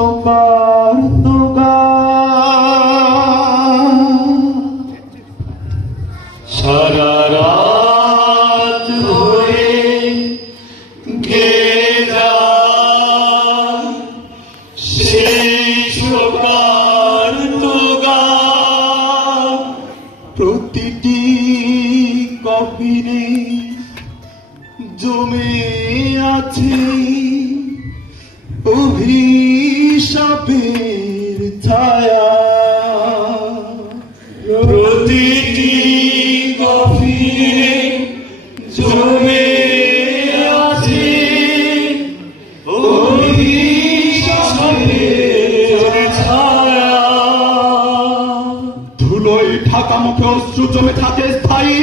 শোকার তোগা সারা রাত ধরে গেয়ে যায় সেই শোকার তোগা প্রতিটি কফিনে জমে আছে অভিশাপের ছায়া প্রতিটি কফিনে জমে আছে অভিশাপের ছায়া ধুলোয় ঢাকা মুখে অশ্রু জমে থাকে স্থায়ী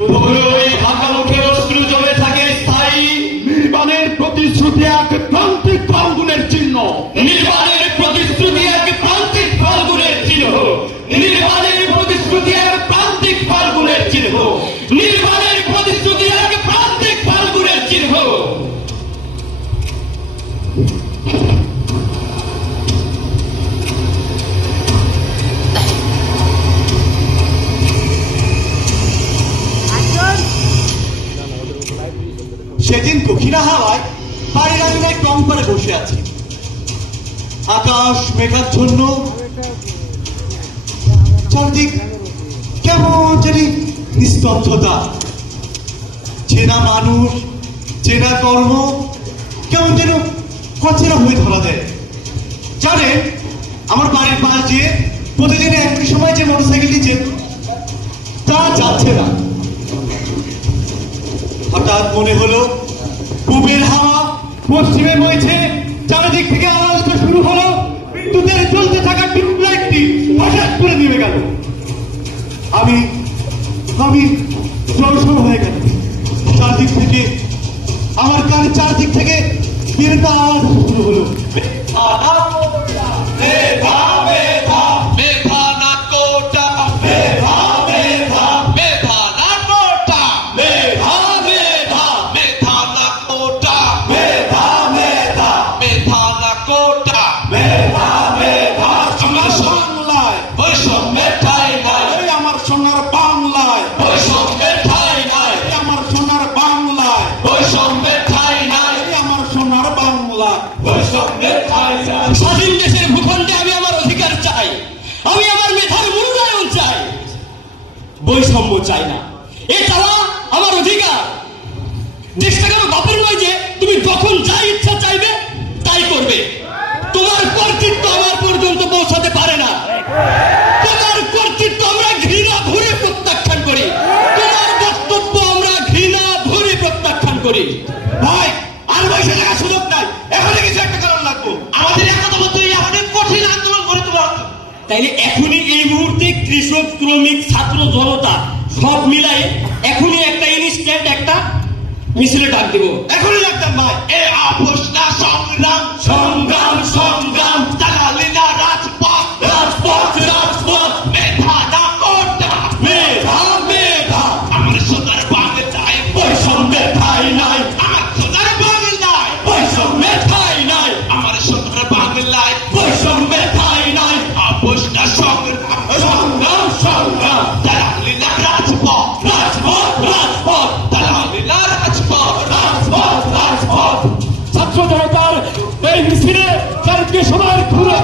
ধুলোয় ঢাকা মুখে অশ্রু জমে থাকে স্থায়ী নির্বাণের প্রতিশ্রুতি এক প্রান্তিক ফাল্গুনের চিহ্ন নির্বাণের প্রতিশ্রুতি এক প্রান্তিক ফাল্গুনের চিহ্ন নির্বাণের প্রতিশ্রুতি এক প্রান্তিক ফাল্গুনের চিহ্ন নির্বাণের প্রতিশ্রুতি এক প্রান্তিক ফাল্গুনের চিহ্ন সেদিন দক্ষিণা হাওয়ায় বাড়ির আঙিনায় কম করে বসে আছি আকাশ মেঘাচ্ছন্ন চারদিক কেমন জানি নিস্তব্ধতা চেনা মানুষ চেনা কর্ম কেমন যেন অচেনা হয়ে ধরা দেয় জানেন আমার বাড়ির পাশ দিয়ে প্রতিদিন একই সময় যে মোটরসাইকেলটি যেত তা যাচ্ছে না হঠাৎ মনে হলো পূবের হাওয়া পশ্চিমে বইছে চারিদিক থেকে আওয়াজ শুরু হলো বিদ্যুতের চলতে থাকা টিউবলাইটটি হঠাৎ করে নেমে গেল আমি জড়সড় হয়ে গেল চারদিক থেকে আমার কানে চারদিক থেকে বিরত আওয়াজ শুরু হলো স্বাধীন দেশের ভূখণ্ডে আমি আমার অধিকার চাই আমি আমার মেধার মূল্যায়ন চাই বৈষম্য চাই না এ চাওয়া আমার অধিকার দেশটা কেন বাপের নয় যে তুমি যখন যা ইচ্ছা চাইবে তাই করবে তোমার কর্তৃত্ব আমার পর্যন্ত পৌঁছাতে পারে না তোমার কর্তৃত্ব আমরা ঘৃণা ভরে প্রত্যাখ্যান করি তোমার বক্তব্য আমরা ঘৃণা ভরে প্রত্যাখ্যান করি ভাই আর বয়সে থাকার সুযোগ নাই এখনই কিছু একটা কারণ লাগবো আমাদের একতাবদ্ধ আমাদের কঠিন আন্দোলন গড়ে তোলা তাইলে এখনই এই মুহূর্তে কৃষক শ্রমিক ছাত্র জনতা সব মিলাই এখনই একটা ইনস্ট্যান্ট একটা মিছিলে ডাক দেব এখনই ডাকতাম ভাই এ আপোষ না সংগ্রাম সংগ্রাম সংগ্রাম দালালি না রাজপথ রাজপথ রাজপথ মেধা না কোটা মেধা মেধা আমার সোনার বাংলা চাই বৈষম্যের ঠাঁই নাই আমার সোনার বাংলায় বৈষম্যের ঠাঁই নাই আমার সোনার বাংলায় বৈষম্যের ঠাঁই নাই আপোষ না সংগ্রাম সংগ্রাম সংগ্রাম দালালি না রাজপথ রাজপথ রাজপথ দালালি না ছাত্র জনতার এই মিছিলে চারিদিকে সবার ঘুরে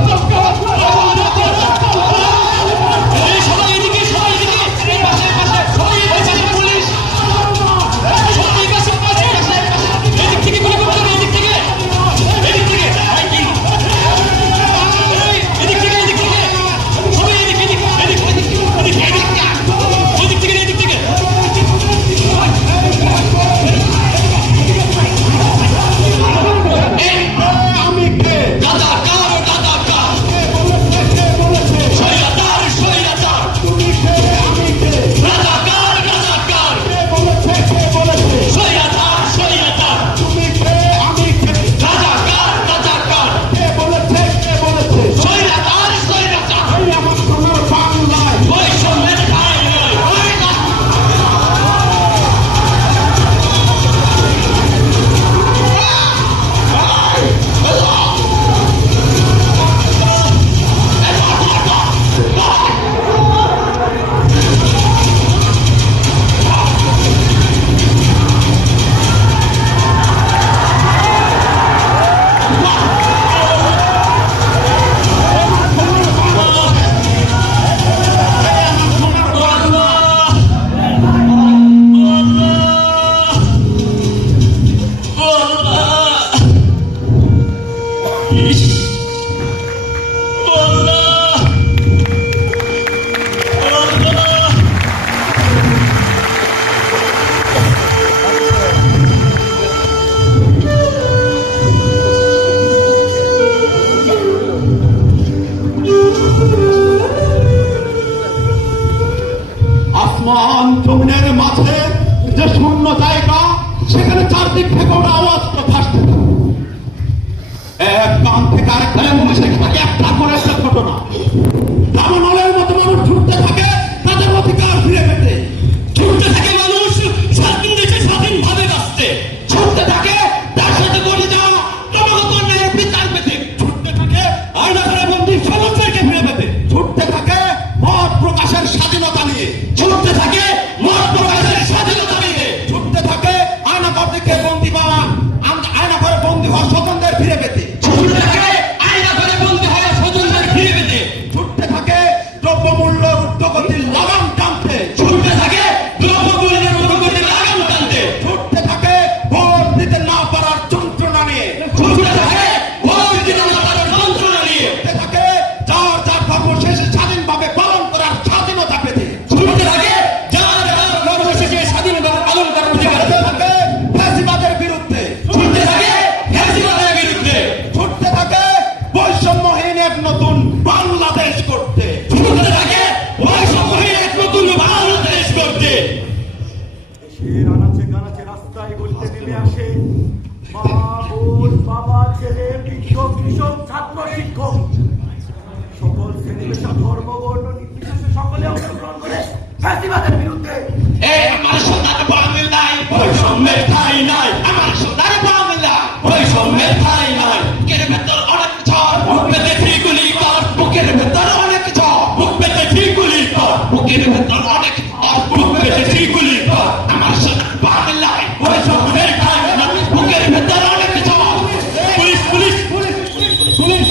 আসমান জমিনের মাঝে যে শূন্য জায়গা, সেখানে চারদিক থেকে ওরা আওয়াজ ভাসতে থাকে। এক কান থেকে আরেক কানে মনে থাকে একটা করে একটা ঘটনা। দাবানলের মতো মানুষ ছুটতে থাকে তাদের অধিকার ফিরে পেতে। ছুটতে থাকে মানুষ স্বাধীন দেশে স্বাধীনভাবে বাঁচতে। ছুটতে থাকে তার সাথে করে যাওয়া ক্রমাগত ন্যায়ের বিচার পেতে। ছুটতে থাকে আয়না করে বন্দী সমস্যাকে ফিরে পেতে। ছুটতে থাকে মত প্রকাশের স্বাধীনতা নিয়ে। ছুটতে থাকে মত প্রকাশের স্বাধীনতা নিয়ে। ছুটতে থাকে আয়না ঘর থেকে বন্দী পাওয়া, আয়না ঘরে বন্দী হওয়া স্বতন্ত্রের ফিরে পেতে। ছুটতে থাকে আয়না ঘরে বন্দী হওয়া স্বজনদের ফিরে পেতে। ছুটতে থাকে দ্রব্যমূল্য ঊর্ধ্বগতির লাগাম টানতে। ছুটতে থাকে দ্রব্যমূল্যের ঊর্ধ্বগতির লাগাম টানতে। ছুটতে থাকে ভোট দিতে না পারার যন্ত্রণা নিয়ে। ছুটতে থাকে ভোট দিতে না পারার যন্ত্রণা নিয়ে। ছুটতে থাকে যার যার ধর্ম শেষে স্বাধীনভাবে পালন করার স্বাধীনতা পেতে। ছুটতে থাকে যার যার ধর্ম শেষে স্বাধীনভাবে পালন করার অধিকার পেতে। থাকে ফ্যাসিবাদের বিরুদ্ধে। ছুটতে থাকে ফ্যাসিবাদের বিরুদ্ধে। ছুটতে থাকে বৈষম্যহীন এক নতুন বাংলাদেশ করতে। ছুটতে থাকে বৈষম্যহীন এক নতুন বাংলাদেশ করতে। দেশের আনাচে কানাচে রাস্তায় গলিতে নেমে আসে মা, বোন, বাবা, ছেলে, বৃদ্ধ, কৃষক, ছাত্র, শিক্ষক, সকল শ্রেণী পেশা, ধর্ম, বর্ণ নির্বিশেষে সকলে অংশগ্রহণ করে ফ্যাসিবাদের বিরুদ্ধে। আমার সোনার বাংলায় বৈষম্যের ঠাঁই নাই। আমার সোনার বাংলা বৈষম্যের ঠাঁই নাই। বুকের ভেতর অনেক ঝড়, বুক পেতে ঠিকুলি কর। বুকের ভেতর অনেক ঝড়, বুক পেতে ঠিকুলি কর। বুকের ভেতর অনেক ঝড়, বুক পেতে ঠিকুলি কর। আমার সোনার বাংলায় বৈষম্যের ঠাঁই নাই। বুকের ভেতর অনেক ঝড়। পুলিশ পুলিশ পুলিশ পুলিশ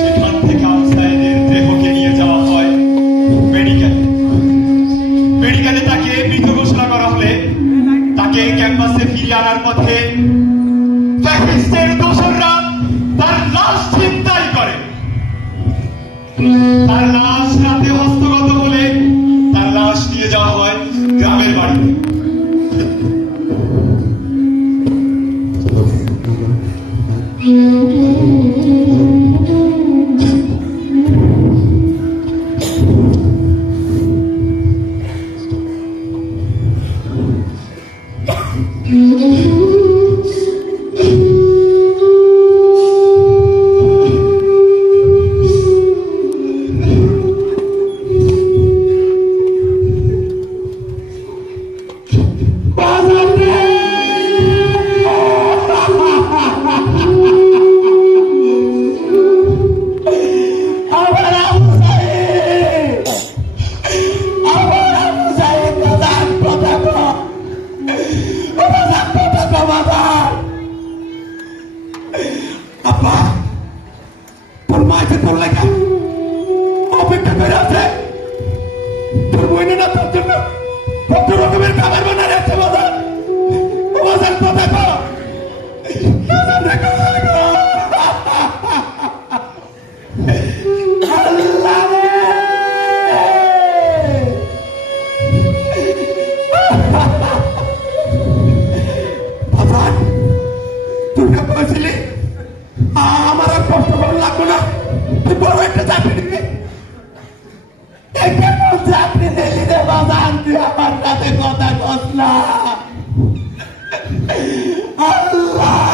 সেখান থেকে আউটসাইডের দেহকে নিয়ে যাওয়া হয় মেডিকেলে। মেডিকেলে তাকে মৃত ঘোষণা করা হলে তাকে ক্যাম্পাসে ফিরিয়ে আনার পথে ফ্যাসিস্টের দোসররা তার লাশ ছিনতাই করে। তার লাশ রাতে হস্তগত হলে তার লাশ নিয়ে যাওয়া হয় গ্রামের বাড়িতে। আপা, তোর মাকে তোর লেখা অপেক্ষা করে আছে। তোর বইনে না তোর জন্য কত রকমের খাবার বানা রেখেছে বাজার। বাজার তো দেখো, বাজার দেখো। আল্লাহ রে! বাজার, তুই না বলেছিলি আমার আর কষ্ট করে লাগবে না, তুই বড় একটা চাকরি নিবি। চাকরি দিলি রে বাজান, তুই আমার সাথে কথা কস না। আল্লাহ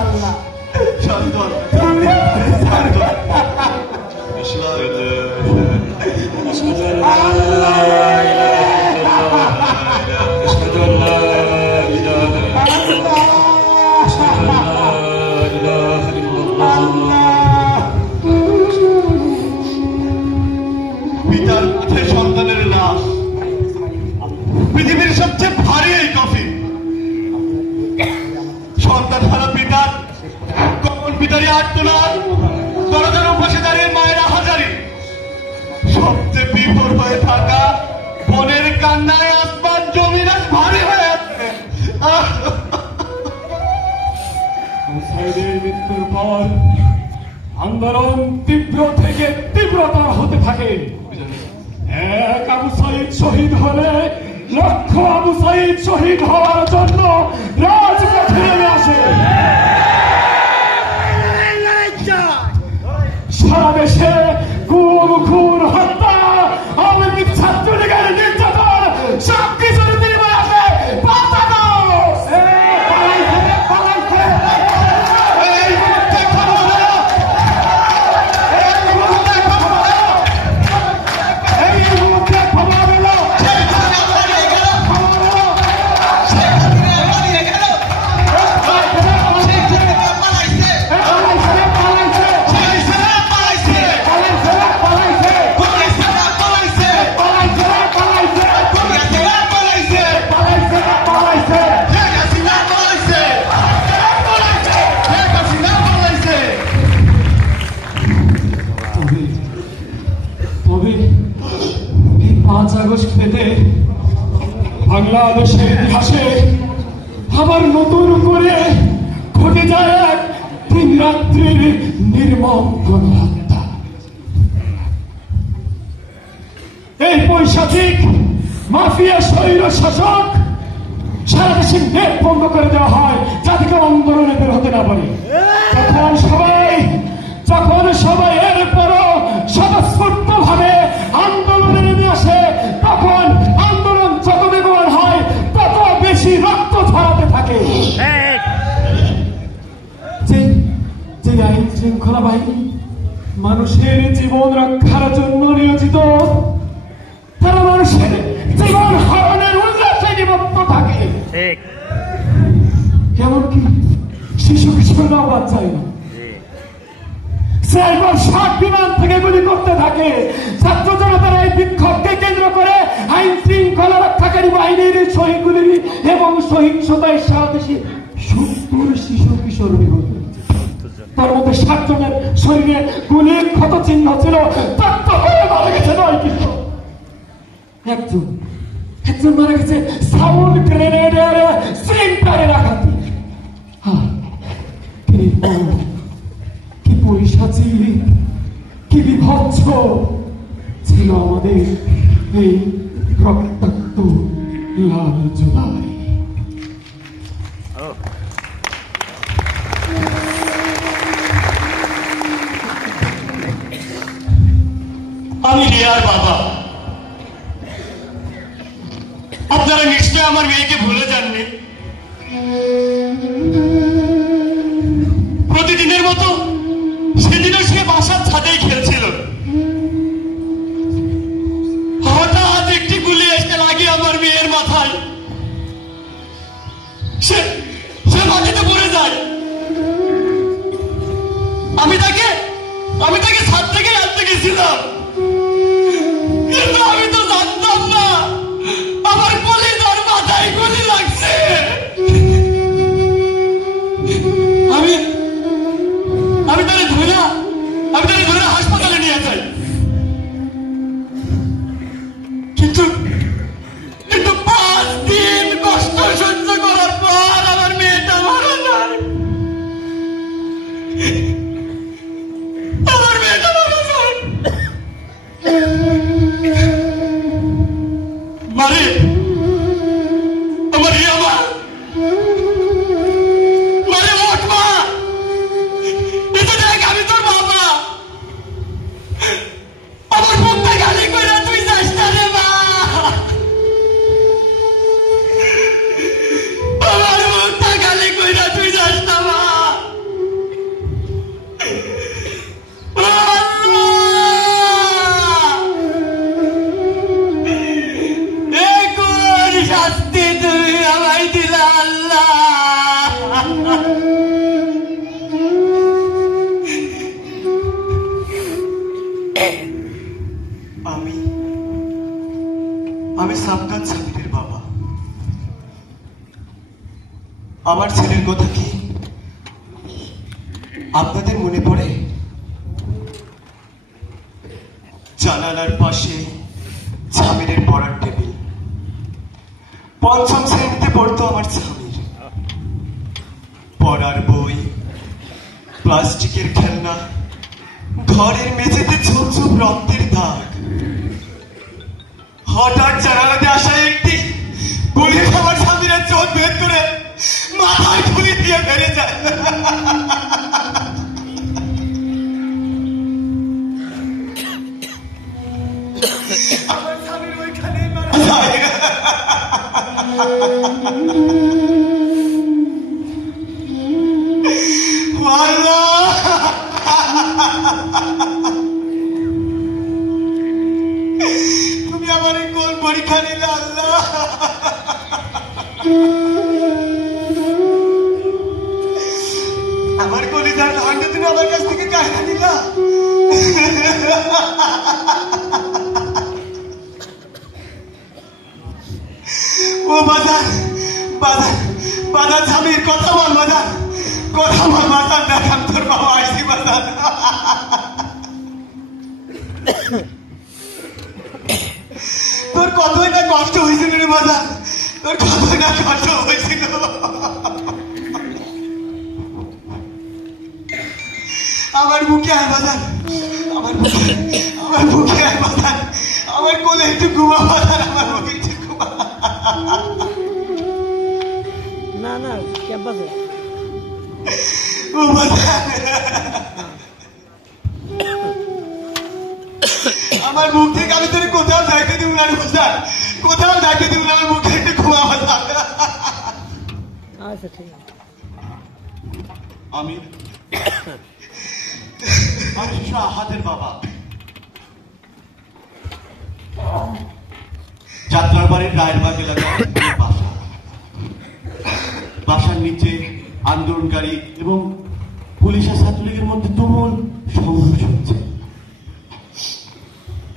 আল্লাহ সন্তান পিতার কাছে সন্তানের লাশ পৃথিবীর সবচেয়ে ভারী এই কফি সন্তান হারা পিতার কখন পিতারই আর্তনাদ দরজার পাশে দাঁড়িয়ে মায়েরা হাজারি সবচেয়ে বিভোর হয়ে থাকা বনের কান্নায় আসমান জমিন আজ ভারী হয়ে আছে সাইদের মৃত্যুর পর আন্দোলন তীব্র থেকে তীব্রতর হতে থাকে। এক আবু সাইদ শহীদ হলে লক্ষ আবু সাইদ শহীদ হওয়ার জন্য রাজপথে নেমে আসে। সারা দেশে গুম খুন হত্যা আওয়ামী লীগ ছাত্রলীগের নির্যাতন সবকিছুর বিনিময়ে আসে পাতানো বাংলাদেশের ইতিহাসে আবার নতুন করে ঘটে যায় এক দিন রাত্রির নির্মম গণহত্যা। এই পৈশাচিক মাফিয়া স্বৈর শাসক সারা দেশের নেট বন্ধ করে দেওয়া হয় যাতে কেউ আন্দোলনে বের হতে না পারে। যখন সবাই এরপরও স্বতঃস্ফূর্ত ভাবে আন্দোলনে নেমে আসে তখন আন্দোলন যত বেগবান হয় তত বেশি রক্ত ঝরাতে থাকে। যে আইন শৃঙ্খলা বাহিনী মানুষের জীবন রক্ষার জন্য নিয়োজিত তারা মানুষের জীবন হরণের উল্লাসে নিমগ্ন থাকে। এমনকি শিশু কিশোররাও বাদ যায় না। সাইবার 60 বিমান থেকে গুলি করতে থাকে। ছাত্র জনতার এই বিক্ষোভকে কেন্দ্র করে আইন শৃঙ্খলা রক্ষাকারী বাহিনীর শহীদগুলি এবং সহিংসতায় সারা দেশে 70 শিশু কিশোর নিহত। তার মধ্যে 60 জনের শরীরে গুলির ক্ষত চিহ্ন ছিল, তত্ত্ব হয়ে মারা গেছে 9 কিশোর। একজন মারা গেছে সাউন্ড গ্রেনেডের সিলিন্ডারের আঘাতে। কি পৈশাচি, কি বিভৎস ছিল আমাদের এই রক্তাক্ত লাল জুলাই। আমি রিয়ার বাবা। আপনারা নিশ্চয় আমার মেয়েকে ভুলে যাননি। প্রতিদিনের মতো সেদিনও সে বাসার ছাদেই খেলছিল। হঠাৎ একটি গুলি এসে লাগে আমার মেয়ের মাথায়। সে মাটিতে পড়ে যায়। আমি তাকে ছাদ থেকে আনতে গেছিলাম, কিন্তু আমি তো জানতাম না আমার কলিজার মাথায় গুলি লাগছে। আমার ছেলের কথা কি আপনাদের মনে পড়ে? জানালার পাশে জামিনের পড়ার টেবিল, পঞ্চম শ্রেণীতে পড়তো আমার স্বামীর। পড়ার বই, প্লাস্টিকের খেলনা, ঘরের মেঝেতে ছোপ ছোপ রক্তের দাগ। হঠাৎ জানালাতে আসা একটি গুলি আমার স্বামীর চোখ বের করে মাথায় গুলি দিয়ে বেড়ে যায়। আমার স্বামীর ওইখানেই মারা যায়। আল্লাহ, তুমি আমার কোন পরীক্ষা নিলে আল্লাহ? আমার কলিজার ভাঙতে তুমি আমার কাছ থেকে কাহিনী নিলা। ও বাজার বাজার বাজার স্বামীর কথা বল, বাজার কথা বল, বাজার দেখান তোর বাবা আসি বাজার। তোর কতই না কষ্ট হয়েছিল রে বাজার, তোর কতই না কষ্ট হয়েছিল। আমার বুকে আয় বাজার, আমার বুকে আয় বাজার, আমার কোলে একটু ঘুমা বাজার, আমার বুকে একটু ঘুমা। না না ক্যাব বাজে ও বাজার, আমার মুখ থেকে আমি তোর কোথাও যাইতে দিব না বাজার, কোথাও যাইতে দিব না, আমার মুখে একটু ঘুমা বাজার। আচ্ছা ঠিক আছে। আমি শিশু আহাদের বাবা। যাত্রার বাড়ির রায়েরবাগ এলাকায় বাসা। বাসার নিচে আন্দোলনকারী এবং পুলিশ আর ছাত্রলীগের মধ্যে তুমুল সংঘর্ষ হচ্ছে।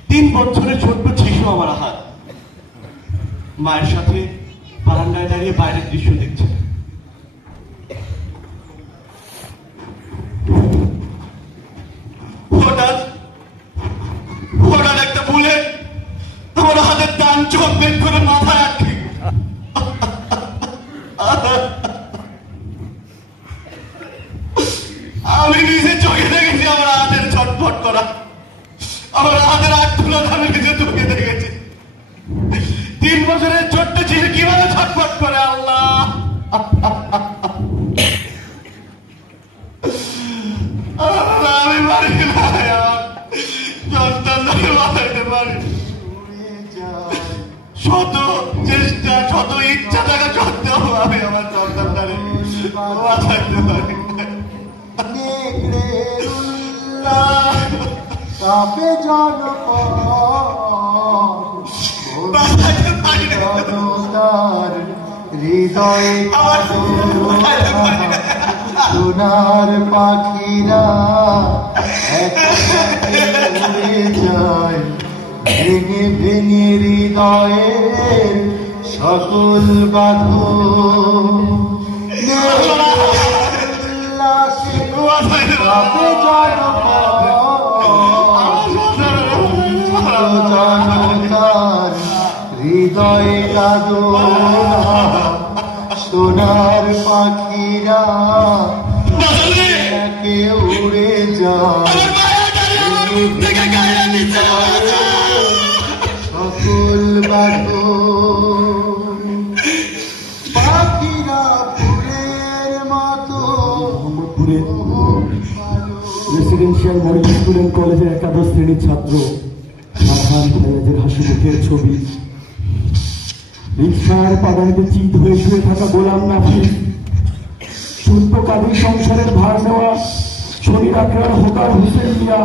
3 বছরের ছোট্ট শিশু আমার আহাদ মায়ের সাথে বারান্দায় দাঁড়িয়ে বাইরের দৃশ্য দেখছে। হঠাৎ একটা বুলেট আমার হাতের ডান চোখ বের করে মাথায় আটকে। আমি নিজে চোখে দেখেছি আমার হাতের ছটফট করা, আমার হাতের আটগুলো আমি নিজে চোখে দেখেছি। 3 বছরের ছোট্ট ছেলে কিভাবে ছটফট করে আল্লাহ। আমি পারি না, সন্তানকে বাঁচাইতে পারি। শত চেষ্টা, শত ইচ্ছা থাকা সত্ত্বেও আমি আমার সন্তানকে বাঁচাইতে পারি। হৃদয়ে সোনার পাখিরা উড়ে যায়, ভেঙে ভেঙে হৃদয়ের সকল বাঁধন। জনতার হৃদয়ে সোনার পাখিরা একে উড়ে যায়, সকল বাঁধন। পাখিরা ফুলের মতো রেসিডেন্সিয়াল মডেল স্কুল এন্ড কলেজের একাদশ শ্রেণীর ছাত্র শাহান ফায়াজের হাসি মুখের ছবি। রিক্সার পাদানিতে চিত হয়ে শুয়ে থাকা গোলাম নাফিস, সূর্য কাদির সংসারের ভার নেওয়া শনির আকরার হোকার হোসেন মিয়া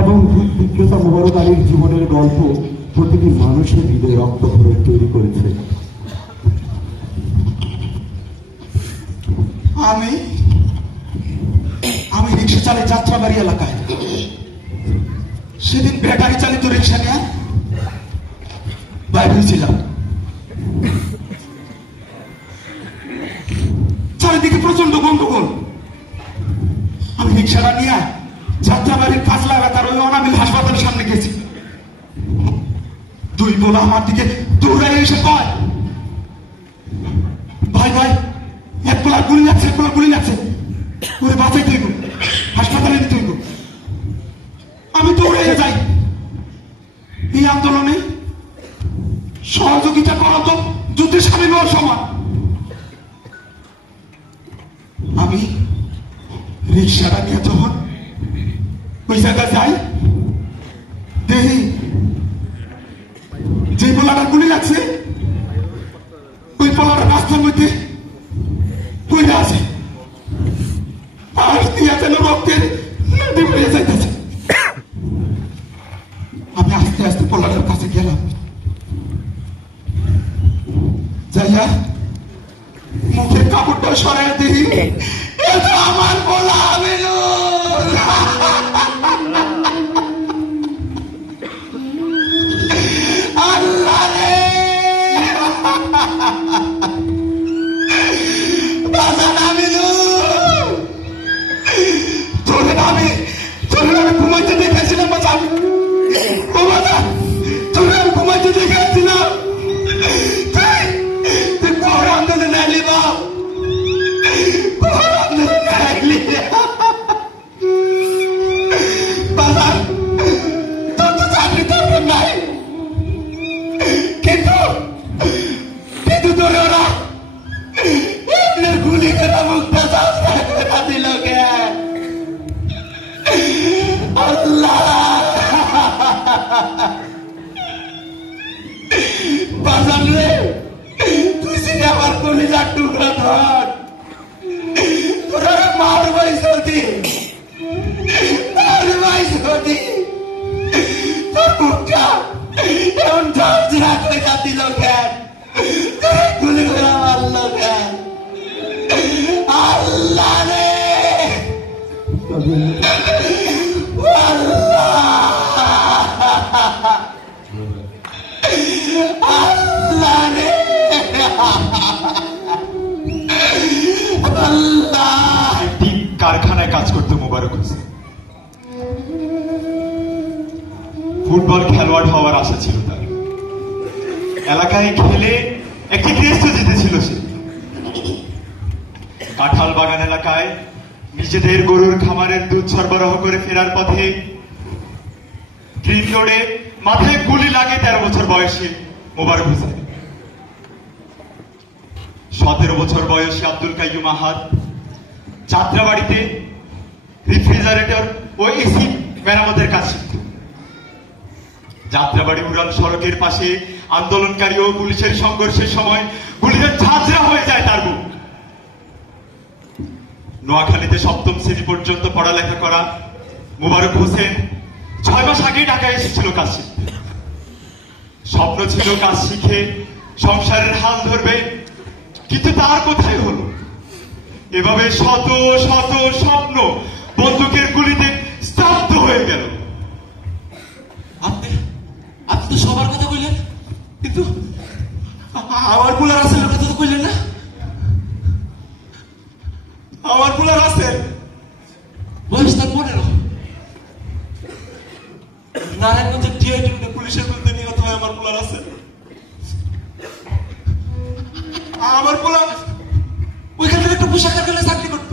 এবং দুধ বিক্রেতা মোবারক আলীর জীবনের গল্প প্রতিটি মানুষের হৃদয়ে রক্ত ভরে তৈরি করেছে। আমি রিক্সা চালাই যাত্রাবাড়ি এলাকায়। সেদিন ব্যাটারি চালিত রিক্সা নিয়ে বাইরে ছিলাম। গন্ডগোল। আমি রিক্সাটা নিয়ে যাত্রাবাড়ির কাজলা এলাকার ওই অনাবিল হাসপাতালের সামনে গেছি। দুই বোলা আমার দিকে দৌড়ে এসে কয়, ভাই ভাই এক গোলা গুলি লাগছে, এক গোলা গুলি লাগছে, ওরে বাঁচাই তুই হাসপাতালে নিতে হইব। আমি দৌড়ে যাই। এই আন্দোলনে সহযোগিতা করা তো যুদ্ধে সামিল হওয়ার সমান। আমি রিক্সাটা নিয়ে যখন ওই জায়গায় যাই, দেখি যে পোলাটা গুলি লাগছে ওই পোলাটা রাস্তার মধ্যে পড়ে আছে, পাশ দিয়া যেন রক্তের নদী বয়ে যাইতেছে। আমি আস্তে আস্তে পোলাটার কাছে গেলাম, যাইয়া মুখের কাপড়টা সরাই দিই, এ তো আমার পোলা আমিনুল। আল্লাহ রে, বাজান আমিনুল, তোরে আমি ঘুমাইতে দেখেছিলাম বাজান, ও বাজান তোরে আমি ঘুমাইতে দেখেছিলাম, তুই কোর আন্দোলন আইলি বাপ, কোর আন্দোলন আইলি বাজান, তোর তো চাকরি দরকার নাই, কিন্তু তোরে ওরা এমনি গুলি করে মুখটা সাফ করে দিল কেন? আল্লাহ বাজান রে, তুই যদি আমার কলিজার টুকরা ধর, তোরা মারবাই সদি, মারবাই সদি, তোর মুখটা এমন ঝাঁঝরা করে দিল কেন? গুলি করে মারল কেন? আল্লাহ রে, আল্লাহ রে, আল্লাহ। ঠিক কারখানায় কাজ করতে মোবারক হোসেন। ফুটবল খেলোয়াড় হওয়ার আশা ছিল তার। এলাকায় খেলে একটি ক্রেস্ট জিতেছিল সে। কাঁঠাল বাগান এলাকায় নিজেদের গরুর খামারের দুধ সরবরাহ করে ফেরার পথে গ্রিন রোডে মাথায় গুলি লাগে 13 বছর বয়সী মোবারক হোসেন। 17 বছর বয়সী আব্দুল কাইয়ুম আহাদ যাত্রাবাড়িতে রেফ্রিজারেটর ও এসি মেরামতের কাজ শিখত। যাত্রাবাড়ি উড়াল সড়কের পাশে আন্দোলনকারী ও পুলিশের সংঘর্ষের সময় গুলিতে ঝাঁঝরা হয়ে যায় তার বুক। নোয়াখালীতে 7ম শ্রেণী পর্যন্ত পড়ালেখা করা মোবারক হোসেন 6 মাস আগে ঢাকায় এসেছিল কাজ শিখতে। স্বপ্ন ছিল কাজ শিখে সংসারের হাল ধরবে, কিন্তু তার কোথায় হলো? এভাবে শত শত স্বপ্ন বন্দুকের গুলিতে স্তব্ধ হয়ে গেল। আপনি তো সবার কথা কইলেন, কিন্তু আমার পোলার আসলের কথা তো কইলেন না। আমার পোলার আছে, বয়স তার 15। নারায়ণগঞ্জের টিআইটি পুলিশের বিরুদ্ধে নিহত হয় আমার পোলার আছে। আমার পোলা ওইখান থেকে একটা পোশাক কারখানায় চাকরি করত।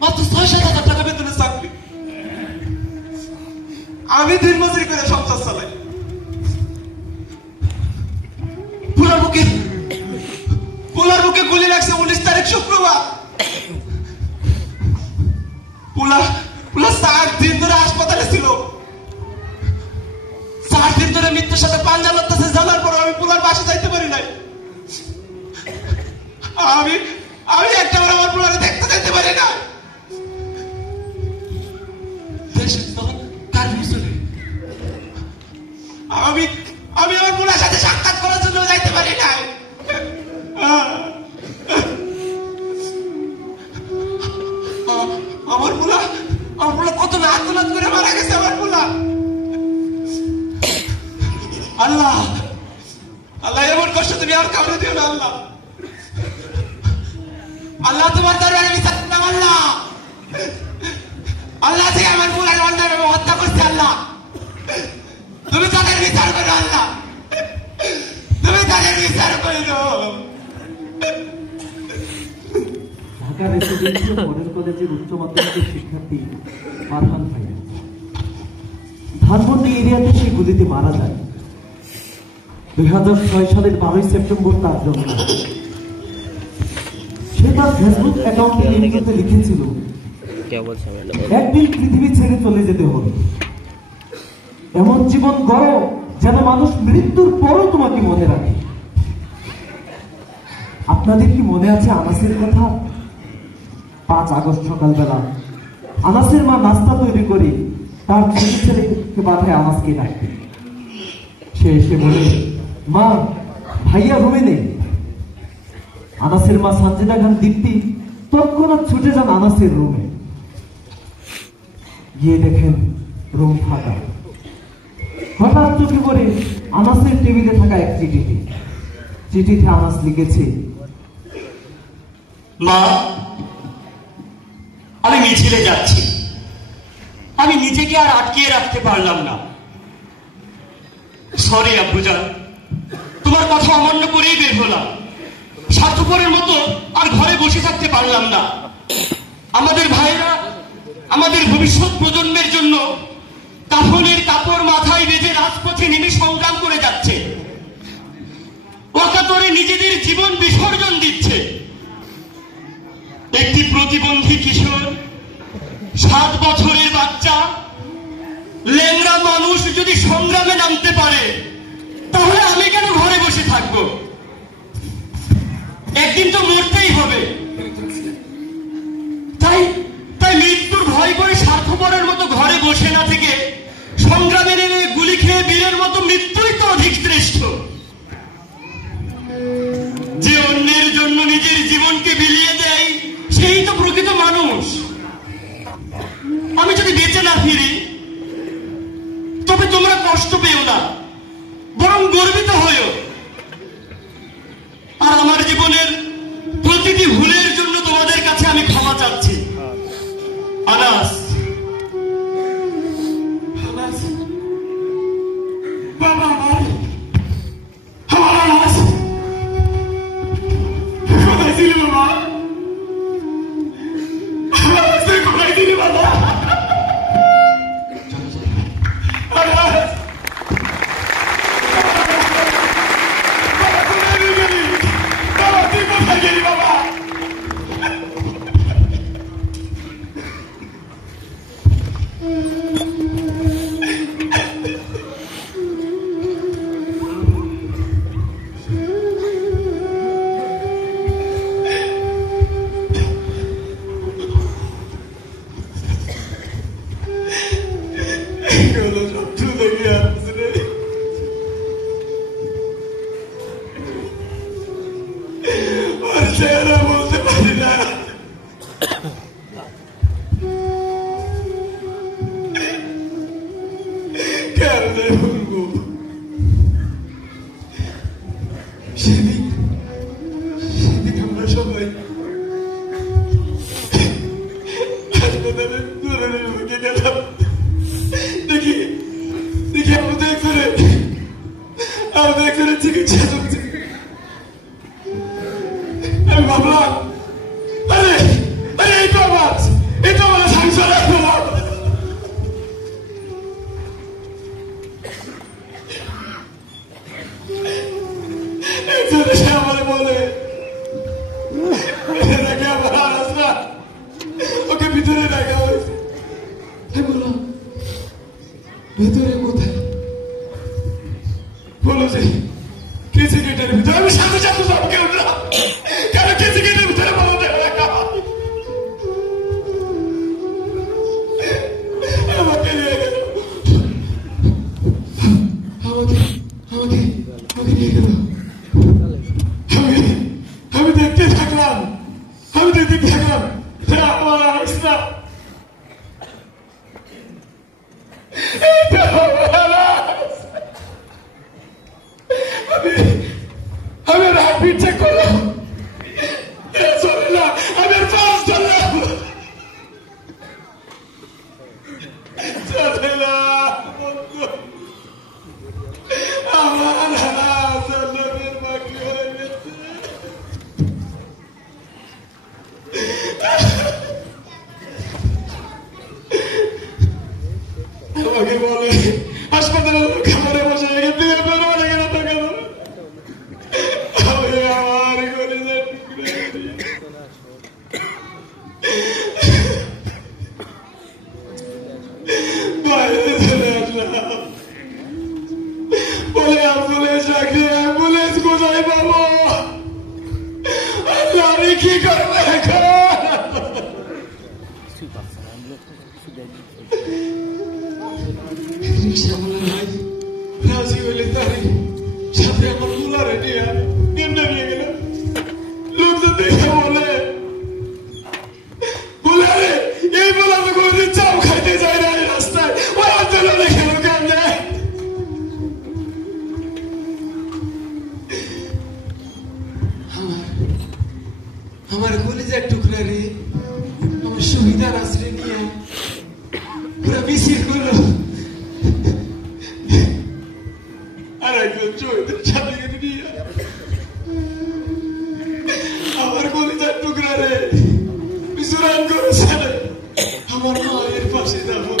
মাত্র 6-7 হাজার টাকা বেতনের চাকরি। আমি দিন মজুরি করে সংসার চালাই। পোলার বুকে গুলি লাগছে 19 তারিখ শুক্রবার। পোলা 4 দিন ধরে হাসপাতালে ছিল। 4 দিন ধরে মৃত্যুর সাথে পাঞ্জা লড়তেছে, জানার পর আমি পোলার বাসে যাইতে পারি নাই। আমি একটাবার আমার পোলারে দেখতে যাইতে পারি না। দেশে তখন কারফিউ চলে। আমি আমার পোলার সাথে সাক্ষাৎ করার জন্য যাইতে পারি নাই। আমার পোলা কত না আত্মনাদ করে মারা গেছে আমার পোলা। আল্লাহ এমন কষ্ট তুমি আর কাউকে দিও না। আল্লাহ, আল্লাহ তোমার দরবারে বিচার করলাম আল্লাহ, আল্লাহ থেকে আমার পুরান বান্দার হত্যা করছে আল্লাহ, তুমি তাদের বিচার করো আল্লাহ, তুমি তাদের বিচার করো। ঢাকা রেসিডেন্সিয়াল মডেল কলেজের উচ্চ মাধ্যমিকের শিক্ষার্থী ফারহান ভাইয়া ধানমন্ডি এরিয়াতে সেই গুলিতে মারা যায়। 2006 সালের 12 সেপ্টেম্বর তার জন্ম। সে তার ফেসবুক অ্যাকাউন্টে লিখেছিল, একদিন পৃথিবী ছেড়ে চলে যেতে হবে, এমন জীবন গড়ো যেন মানুষ মৃত্যুর পরও তোমাকে মনে রাখে। আপনাদের কি মনে আছে আনাসের কথা? 5 আগস্ট সকালবেলা আনাসের মা নাস্তা তৈরি করে তার ছোট ছেলেকে পাঠায় আনাসকে ডাকতে। সে এসে বলে, মা ভাইয়া রুমে নেই। আনাসের মা সানজিদা খান দীপ্তি তৎক্ষণাৎ ছুটে যান আনাসের রুমে। গিয়ে দেখেন রুম ফাঁকা। হঠাৎ চোখে পড়ে আনাসের টেবিলে থাকা এক চিঠিতে। চিঠিতে আনাস লিখেছে, মা আমি মিছিলে যাচ্ছি, আমি নিজেকে আর আটকিয়ে রাখতে পারলাম না। সরি আব্বুজান, তোমার কথা অমান্য করেই বের হলাম। স্বার্থপরের মতো আর ঘরে বসে থাকতে পারলাম না। আমাদের ভাইরা আমাদের ভবিষ্যৎ প্রজন্মের জন্য কাফনের কাপড় মাথায় বেঁধে রাজপথে নেমে সংগ্রাম করে যাচ্ছে, অকাতরে নিজেদের জীবন বিসর্জন দিচ্ছে। একটি প্রতিবন্ধী কিশোর, 7 বছরের বাচ্চা, লেংড়া মানুষ যদি সংগ্রামে নামতে পারে, তাহলে আমি কেন ঘরে বসে থাকবো? একদিন তো মরতেই হবে। তাই মৃত্যুর ভয় করে স্বার্থপরের মতো ঘরে বসে না থেকে সংগ্রামে নেমে গুলি খেয়ে বীরের মতো মৃত্যুই তো অধিক শ্রেষ্ঠ। যে অন্যের জন্য নিজের জীবনকে বিলিয়ে দেয়, সেই তো প্রকৃত মানুষ। আমি যদি বেঁচে না ফিরি, তবে তোমরা কষ্ট পেও না, বরং গর্বিত হয়েও। আর আমার জীবনের প্রতিটি ভুলের জন্য তোমাদের কাছে আমি ক্ষমা চাচ্ছি। আনাস, বাবা আমার আনাস কোথায় ছিল বাবা? তুই কোথায় ছিলি বাবা? আনাস, বাবা তুই কোথায় গেলি বাবা? বলতে পারি না, কেমনে বলবো? সেদিন আমরা সবাই হাসপাতালে দৌড়ানোর মুখে গেলাম। দেখি আমাদের করে চিকিৎসা চলছে। আমি ভাবলাম, আরে এই তো আমার সংসার। সে আমার বলে ওকে ভিতরে রাখা হয়েছে। বললাম ভিতরে কোথায়? বলো যে কেসি গেটের ভিতরে। আমি সাথে সাথে সবকে উঠলাম, কারণ কেসি গেটের ভিতরে বলো রাখা। আমাকে নিয়ে গেল, আমাকে নিয়ে গেল। আমি দেখতে থাকলাম আমার আসলাম। বাইরে চলে আসলাম, বলে অ্যাম্বুলেন্স ডাকলে অ্যাম্বুলেন্স কোথায় পাবো? আল্লাহ, আমি কি করবো এখন? রিক্সাওয়ালা ভাই রাজি হইলে তারই সাথে আমার মুলারে নিয়ে এমনি নিয়ে গেল। লোকজন দেখে বলে, আরে এই বলা তো কোনদিন চাও খাইতে যায় না এই রাস্তায়, ওই আন্দোলনে খেলো কেমনে? আমার কলিজার টুকরা রে, আমার সুবিধার আশ্রয় নিয়ে পুরো মিছিল করলো, আর একজন চৌধুরীর সাথে নিয়ে আমার কলিজার টুকরা রে বিচুরান করেছে। আমার মায়ের পাশে যাবো,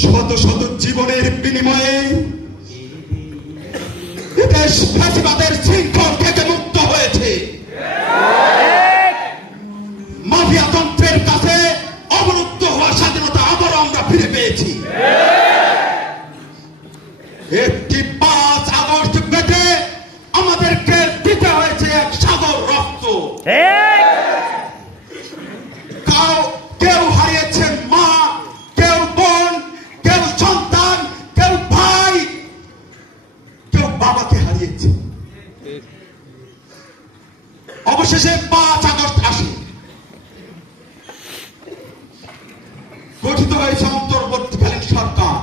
শত শত জীবনের বিনিময়ে দেশ ফ্যাসিবাদের শৃঙ্খল থেকে মুক্ত হয়েছে। মাফিয়াতন্ত্রের কাছে অবরুদ্ধ হওয়া স্বাধীনতা আবারও আমরা ফিরে পেয়েছি। একটি 5 আগস্ট পেতে আমাদেরকে দিতে হয়েছে এক সাগর রক্ত। কেউ হারিয়েছে মা, কেউ বোন, কেউ সন্তান, কেউ ভাই, কেউ বাবাকে হারিয়েছে। অবশেষে 5 আগস্ট আসে, গঠিত হয়েছে অন্তর্বর্তীকালীন সরকার।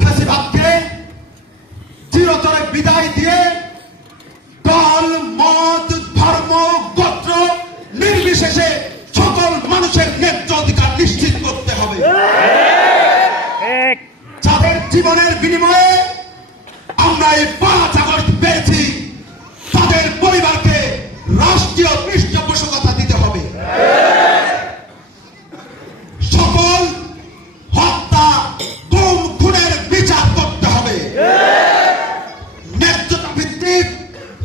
ফ্যাসিবাদকে চিরতরে বিদায় দিয়ে দল, মত, ধর্ম, গোত্র নির্বিশেষে সকল মানুষের ন্যায্য অধিকার নিশ্চিত করতে হবে। যাদের জীবনের বিনিময়ে আমরা এই 5 আগস্ট পেয়েছি, তাদের পরিবারকে রাষ্ট্রীয় পৃষ্ঠপোষকতা দিতে হবে। সকল হত্যা, গুম, খুনের বিচার করতে হবে। ন্যায্যতা ভিত্তিক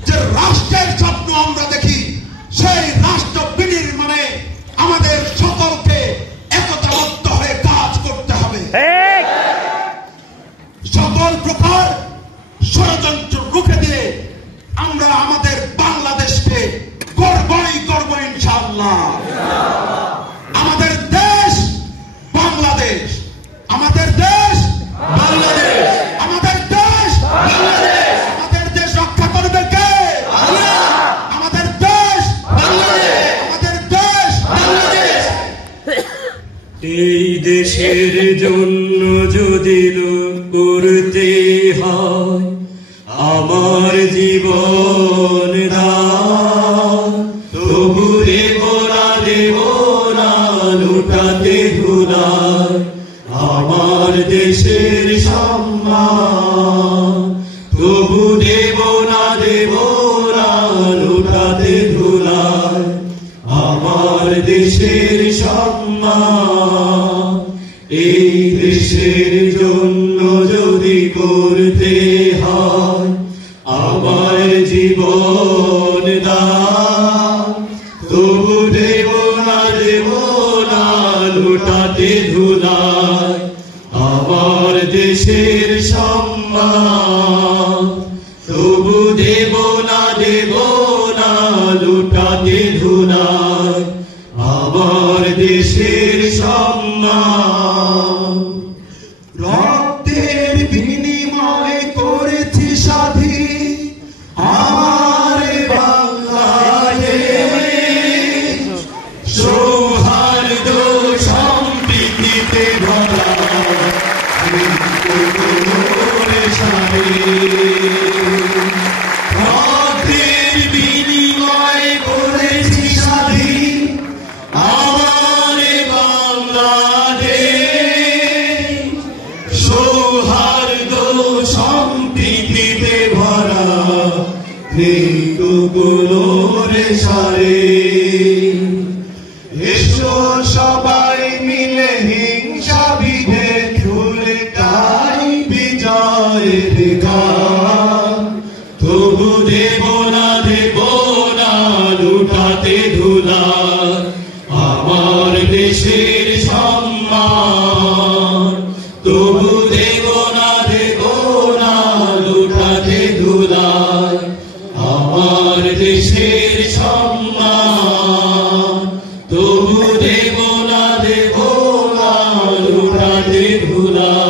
যে রাষ্ট্রের স্বপ্ন আমরা দেখি, সেই রাষ্ট্র বিনির্মাণে আমাদের সকলকে একতাবদ্ধ হয়ে কাজ করতে হবে। সকল প্রকার ষড়যন্ত্র রুখে দিয়ে আমরা আমাদের বাংলাদেশকে গর্বই করব ইনশাআল্লাহ। আমাদের দেশ বাংলাদেশ, আমাদের দেশ বাংলাদেশ, আমাদের দেশ বাংলাদেশ। আমাদের দেশ রক্ষা করবে কে? আমাদের দেশ বাংলাদেশ, আমাদের দেশ বাংলাদেশ। এই দেশের জন্য যদি করতে হয় আমার জীবন দান, তবু দেব না লুটাতে ধুলায় আমার দেশের সম্মান তবু দেব না লুটাতে ধুলায় আমার দেশের সম্মান এই দেশের জন্য যদি করতে হয় আমার জীবন দান তবু দেব না লুটাতে ধুলায় আমার দেশের সম্মান তবু দেব না লুটাতে ধুলায় আমার দেশের সম্মান রক্তের বিনিময় করেছি স্বাধীন আমার বাংলাদেশ সৌহার্দ্য সম্প্রীতিতে ভরা রক্তের বিনিময় করেছি স্বাধীন আমার বাংলাদেশ সৌহার্দ্য সম্প্রীতিতে ভরা কোনোরে সারে এসো সবাই মিলে হিংসা বিভেদ ভুলে গাই বিজয়ের গান তবু দেব না লুটাতে ধুলায় আমার দেশের সম্মান তবু দেব না লুটাতে ধুলায় আমার দেশের সম্মান তবু দেব না লুটাতে ধুলায়